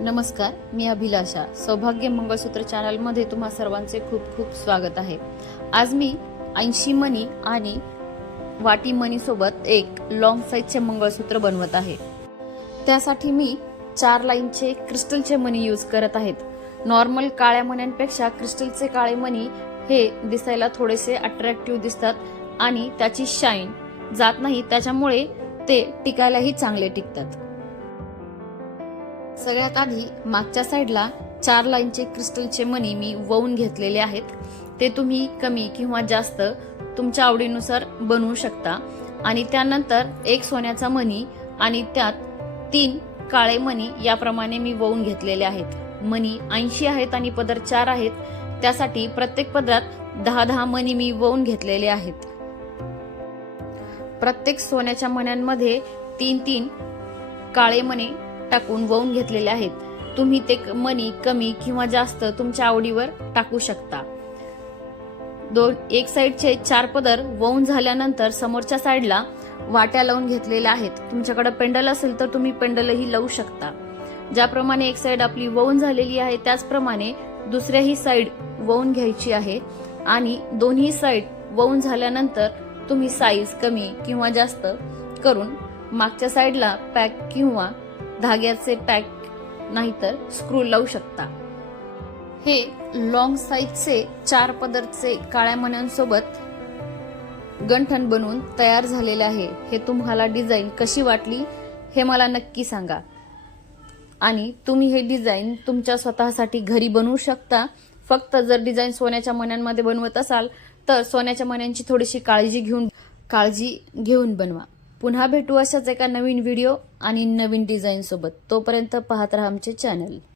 नमस्कार, मी अभिलाषा. सौभाग्य मंगळसूत्र चॅनलमध्ये तुम्हा सर्वांचे खूप खूप स्वागत आहे. आज मी 80 मणी आणि वाटी मणी सोबत एक लॉंग साईजचे मंगळसूत्र बनवत आहे. त्यासाठी मी 4 लाईनचे क्रिस्टलचे मणी यूज करत आहेत. नॉर्मल काळ्या मण्यांपेक्षा क्रिस्टलचे काळे मणी हे दिसायला थोडेसे अट्रॅक्टिव्ह दिसतात आणि त्याची शाईन जात नाही, त्याच्यामुळे ते टिकायलाही चांगले टिकतात. सगळ्यात आधी मागच्या साईडला 4 लाईनचे क्रिस्टलचे मणी मी ववून घेतलेले आहेत. ते तुम्ही कमी किंवा जास्त तुमच्या आवडीनुसार बनवू शकता. आणि त्यानंतर एक सोन्याचा मणी आणि त्यात 3 काळे मणी याप्रमाणे मी ववून घेतलेले आहेत. मणी 80 आहेत आणि पदर 4 आहेत, त्यासाठी प्रत्येक पदरात 10-10 मणी मी ववून घेतलेले आहेत. प्रत्येक सोन्याच्या मण्यांमध्ये 3-3 काळे मणी टाकून ववून घेतलेले आहेत. तुम्ही ते मणी कमी किंवा जास्त तुमच्या आवडीवर टाकू शकता. एक साइडचे 4 पदर ववून झाल्यानंतर समोरच्या साइडला वाट्या लावून घेतलेल्या आहेत. तुमच्याकडे पेंडल असेल तर तुम्ही पेंडलही लावू शकता. ज्याप्रमाणे एक साइड आपली ववून झालेली आहे त्याचप्रमाणे दुसऱ्याही साइड ववून घ्यायची आहे. आणि दोन्ही साइड ववून झाल्यानंतर तुम्ही साईज कमी किंवा जास्त करून मागच्या साइडला पॅक किंवा धाग्याचे पॅक नाहीतर स्क्रू लावू शकता. हे लॉंग साईजचे 4 पदरचे काळ्या मण्यांसोबत गंठण बनवून तयार झालेले आहे. हे तुम्हाला डिझाईन कशी वाटली हे मला नक्की सांगा. आणि तुम्ही हे डिझाईन तुमच्या स्वतःसाठी घरी बनवू शकता. फक्त जर डिझाईन सोन्याच्या मण्यांमध्ये बनवत असाल तर सोन्याच्या मण्यांची थोडीशी काळजी घेऊन बनवा. पुन्हा भेटू अशाच एका नवीन व्हिडिओ आणि नवीन डिझाईन सोबत. तोपर्यंत पाहत राहा आमचे चॅनल.